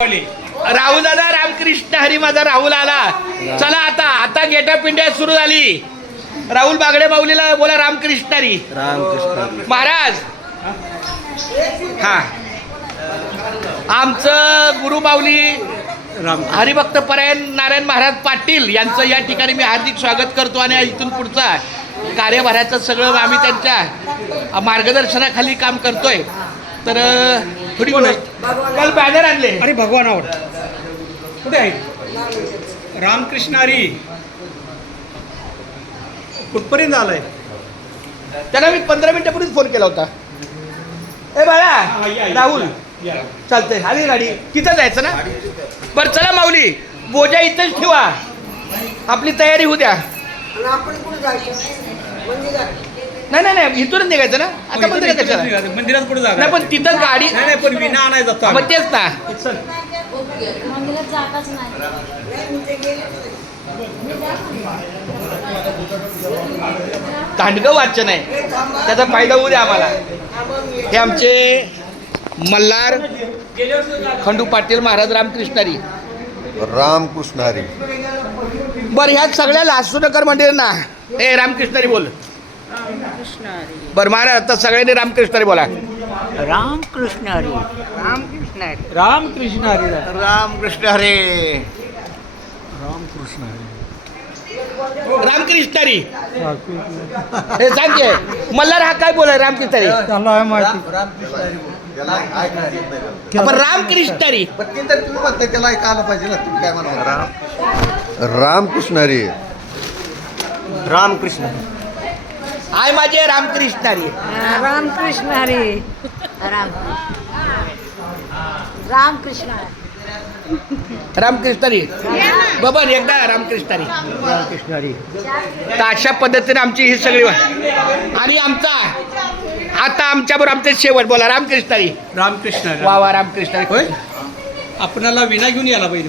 राहुल दादा रामकृष्ण हरी माझा राहुल आला. चला आता आता गेटअप इंडिया सुरू झाली. राहुल बागडे माऊलीला बोला रामकृष्ण हरी. रामकृष्ण महाराज. हा आमचं गुरु माऊली हरिभक्त परायण नारायण महाराज पाटील यांचं या ठिकाणी मी हार्दिक स्वागत करतो आणि इथून पुढचा कार्यभाराचं सगळं आम्ही त्यांच्या मार्गदर्शनाखाली काम करतोय. तर थोडी काल बॅनर आणले. अरे भगवानावर कुठे आहे रामकृष्ण हरी कुठपर्यंत आलाय? त्यांना मी 15 मिनिटापूर्वीच फोन केला होता. ए बाळा राहुल चालतंय आली गाडी. तिथं जायचं ना? बरं चला माऊली बोजा इथंच ठेवा. आपली तयारी होऊ द्या. नाही नाही नाही इथूनच निघायचं ना आता. मंदिरात कशाला? मंदिरात पुढे जागा नाही पण तिथं गाडी नाही पण विना आणाय जातो मग तेच ना. दांडगं वाचन आहे त्याचा फायदा होऊ द्या आम्हाला. हे आमचे मल्हार खंडू पाटील महाराज रामकृष्णारी. रामकृष्णारी. बरं ह्या सगळ्या लासूनकर मंदिरांना ए रामकृष्णारी बोल. बरं महाराज आता सगळ्यांनी रामकृष्णारी बोला. रामकृष्ण हरी. रामकृष्ण हरी. रामकृष्ण हरी. रामकृष्ण हरे. रामकृष्ण हरी. रामकृष्णारी हे सांगे मल्हार हा काय बोला रामकृष्णारी. त्याला माहिती आपण रामकृष्णारी त्याला ऐकायला पाहिजे ना. तुम्ही काय म्हणा? रामकृष्णारी. रामकृष्ण आय माझे रामकृष्णारी. रामकृष्ण हरी. रामकृष्ण रामकृष्णारी बाबा एकदा रामकृष्णारी. रामकृष्ण हरी. तर अशा पद्धतीने आमची ही सगळी आणि आमचा आता आमच्याबरोबर आमचे शेवट बोला रामकृष्णारी. रामकृष्ण हरी. वा वा रामकृष्णारी. होय आपणाला विना घेऊन यायला पाहिजे.